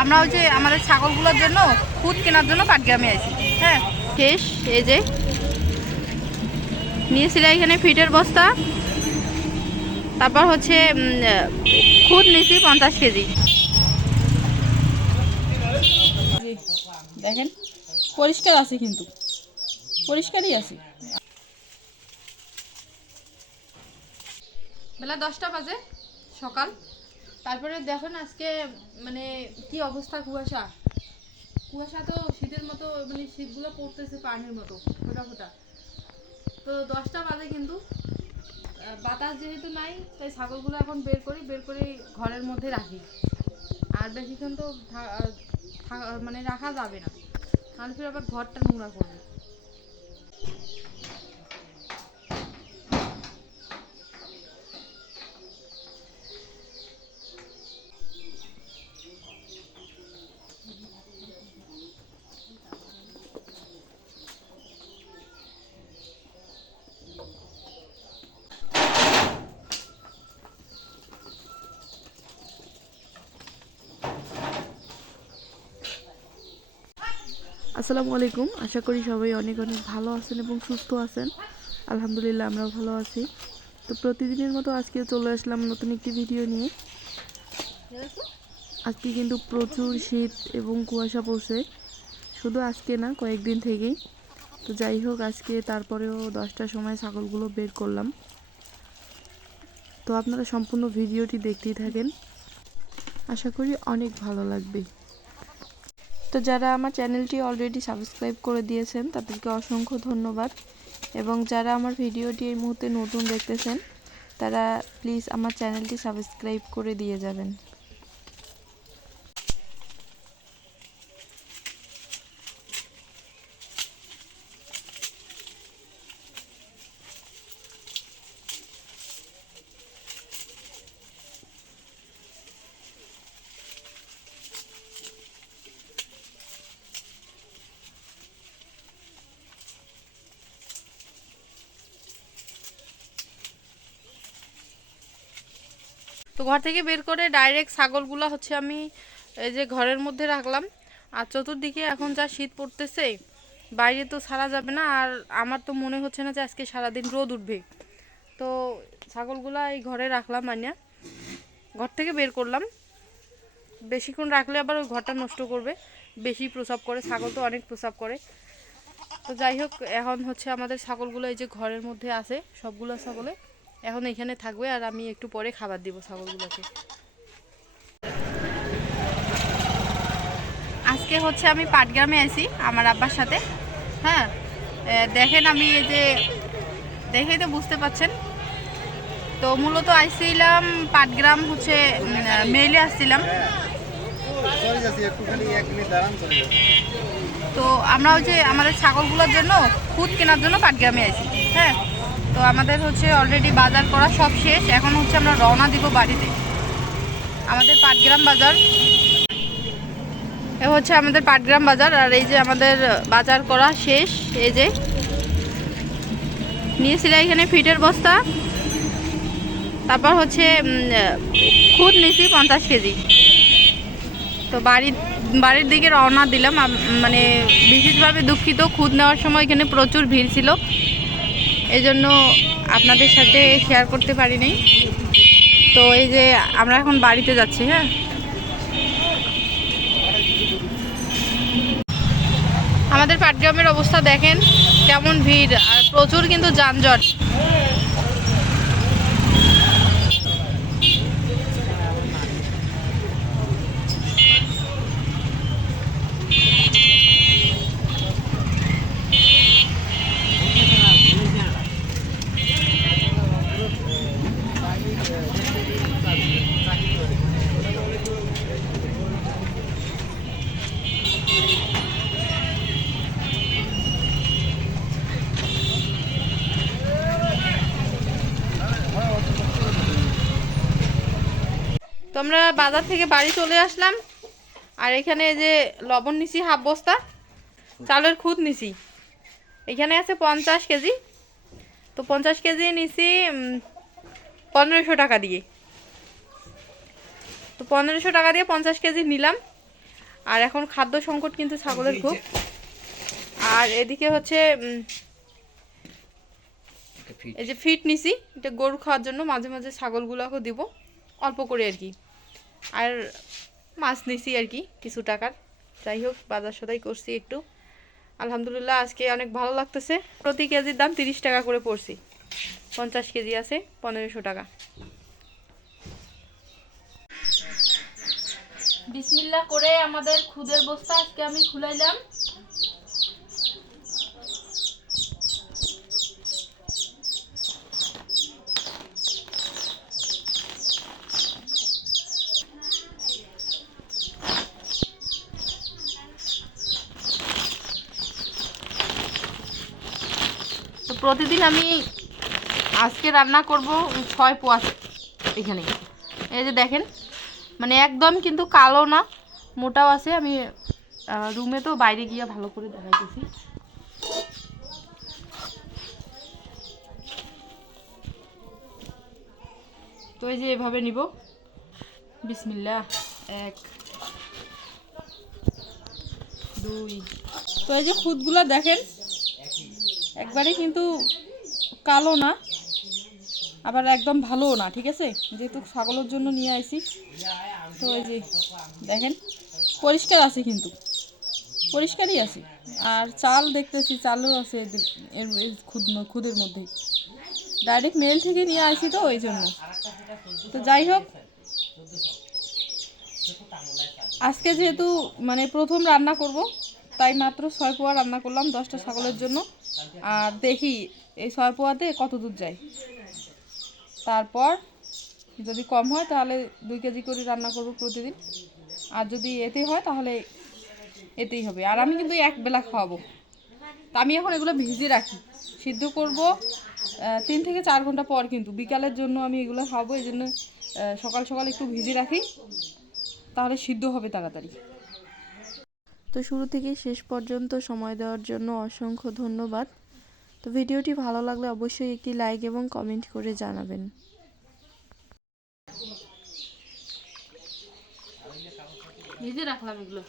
আমরা ওই যে আমাদের ছাগলগুলোর জন্য খুদ কেনার জন্য পাটগ্রামে আছি হ্যাঁ। শেষ এই যে। নিয়েছিলাম এখানে ফিটের বস্তা। তারপর হচ্ছে খুদ নিয়েছি পঞ্চাশ কেজি। দেখেন পরিষ্কার আছে কিন্তু। পরিষ্কারই আছে। বেলা দশটা বাজে সকাল। তারপরে দেখেন আজকে মানে কি অবস্থা কুয়াশা? কুয়াশা তো শীতের মতো মানে শীতগুলো পড়তেছে পানির মতো, ফোটা ফোটা। তো দশটা বাজে কিন্তু। বাতাস যেহেতু নাই, তাই ছাগলগুলো এখন বের করি, বের করে ঘরের মধ্যে রাখি। আর বেশিক্ষণ তো মানে রাখা যাবে না। তাহলে আবার ঘরটা নোংরা করবে। আসসালামু আলাইকুম। আশা করি সবাই অনেক অনেক ভালো আছেন এবং সুস্থ আছেন। আলহামদুলিল্লাহ আমরাও ভালো আছি। তো প্রতিদিনের মতো আজকে চলে আসলাম নতুন একটি ভিডিও নিয়ে। আজকে কিন্তু প্রচুর শীত এবং কুয়াশা পড়ছে। শুধু আজকে না, কয়েকদিন থেকেই। তো যাই হোক, আজকে তারপরেও দশটার সময় ছাগলগুলো বের করলাম। তো আপনারা সম্পূর্ণ ভিডিওটি দেখতেই থাকেন। আশা করি অনেক ভালো লাগবে। তো যারা আমার চ্যানেলটি অলরেডি সাবস্ক্রাইব করে দিয়েছেন, তাদেরকে অসংখ্য ধন্যবাদ। এবং যারা আমার ভিডিওটি এই মুহূর্তে নতুন দেখতেছেন, তারা প্লিজ আমার চ্যানেলটি সাবস্ক্রাইব করে দিয়ে যাবেন। তো ঘর থেকে বের করে ডাইরেক্ট ছাগলগুলো হচ্ছে আমি এই যে ঘরের মধ্যে রাখলাম। আর চতুর্দিকে এখন যা শীত পড়তেছে, বাইরে তো ছাড়া যাবে না। আর আমার তো মনে হচ্ছে না যে আজকে সারাদিন রোদ উঠবে। তো ছাগলগুলা এই ঘরে রাখলাম মানিয়া ঘর থেকে বের করলাম। বেশিক্ষণ রাখলে আবার ওই ঘরটা নষ্ট করবে। বেশি প্রসাব করে, ছাগল তো অনেক প্রসাব করে। তো যাই হোক, এখন হচ্ছে আমাদের ছাগলগুলো এই যে ঘরের মধ্যে আছে, সবগুলো ছাগলে। এখন এখানে থাকবে আর আমি একটু পরে খাবার দিব ছাগলগুলোকে। আজকে হচ্ছে আমি পাটগ্রামে আছি আমার আব্বার সাথে। হ্যাঁ দেখেন আমি এই যে দেখেই তো বুঝতে পাচ্ছেন। তো মূলত আইছিলাম পাটগ্রাম হচ্ছে মেইলে আসছিলাম। তো আমরা ওই যে আমাদের ছাগলগুলোর জন্য খুদ কেনার জন্য পাটগ্রামে আছি হ্যাঁ তো আমাদের হচ্ছে অলরেডি বাজার করা সব শেষ। এখন হচ্ছে আমরা রওনা দিব বাড়িতে। আমাদের পাটগ্রাম বাজার। এ হচ্ছে আমাদের পাটগ্রাম বাজার, আর এই যে আমাদের বাজার করা শেষ। এই যে। নিয়েছিলাম এখানে ফিটের বস্তা। তারপর হচ্ছে খুদ নিয়েছি পঞ্চাশ কেজি। তো বাড়ির বাড়ির দিকে রওনা দিলাম। মানে বিশেষভাবে দুঃখিত, খুদ নেওয়ার সময় এখানে প্রচুর ভিড় ছিল। এই জন্য আপনাদের সাথে শেয়ার করতে পারি তো এই যে আমরা এখন বাড়িতে যাচ্ছি হ্যাঁ? আমাদের পাটগ্রামের অবস্থা দেখেন, কেমন ভিড়, আর প্রচুর কিন্তু যানজট। আমরা বাজার থেকে বাড়ি চলে আসলাম। আর এখানে যে লবণ নিছি হাফ বস্তা চালের খুদ নিছি। এখানে আছে পঞ্চাশ কেজি। তো পঞ্চাশ কেজি নিছি পনেরোশো টাকা দিয়ে। তো পনেরোশো টাকা দিয়ে পঞ্চাশ কেজি নিলাম। আর এখন খাদ্য সংকট কিন্তু ছাগলের খুব। আর এদিকে হচ্ছে এই যে ফিট নিছি। এটা গরু খাওয়ার জন্য মাঝে মাঝে ছাগলগুলোকে দিব। অল্প করে আর কি। আর মাছ নিছি আর কি, কিছু টাকার। যাই হোক, বাজার সদাই করছি একটু। আলহামদুলিল্লাহ, আজকে অনেক ভালো লাগতেছে। প্রতি কেজির দাম তিরিশ টাকা করে পড়ছি। পঞ্চাশ কেজি আছে, পনেরোশো টাকা। বিসমিল্লা করে আমাদের খুদের বস্তা আজকে আমি খুলাইলাম। প্রতিদিন আমি আজকে রান্না করব ছয় পোয়া এখানে। এই যে দেখেন মানে একদম কিন্তু কালো না, মোটাও আছে। আমি রুমে তো বাইরে গিয়ে ভালো করে দেখাইতেছি। তো এই যে এভাবে নিব। বিসমিল্লা এক, দুই। তো এই যে খুদগুলো দেখেন একবারে কিন্তু কালো না, আবার একদম ভালোও না, ঠিক আছে? যেহেতু ছাগলের জন্য নিয়ে আইছি। তো এই যে দেখেন, পরিষ্কার আছে কিন্তু, পরিষ্কারই আছে। আর চাল দেখতেছি, চালও আছে এর খুদ, খুদের মধ্যে। ডাইরেক্ট মেল থেকে নিয়ে আসি তো, ওই জন্য। তো যাই হোক, আজকে যেহেতু মানে প্রথম রান্না করব, তাই মাত্র ছয় পোয়া রান্না করলাম দশটা ছাগলের জন্য। আর দেখি এই ছয় পোয়াতে কত দূর যায়। তারপর যদি কম হয় তাহলে দুই কেজি করে রান্না করব প্রতিদিন। আর যদি এতে হয় তাহলে এতেই হবে। আর আমি কিন্তু এক বেলা খাওয়াবো। তা আমি এখন এগুলো ভিজে রাখি। সিদ্ধ করব তিন থেকে চার ঘণ্টা পর কিন্তু। বিকালের জন্য আমি এগুলো খাওয়াবো, এই জন্য সকাল সকাল একটু ভিজে রাখি। তাহলে সিদ্ধ হবে তাড়াতাড়ি। তো শুরু থেকে শেষ পর্যন্ত সময় দেওয়ার জন্য অসংখ্য ধন্যবাদ। তো ভিডিওটি ভালো লাগলে অবশ্যই একটি লাইক এবং কমেন্ট করে জানাবেন। নিজে রাখলাম এগুলো।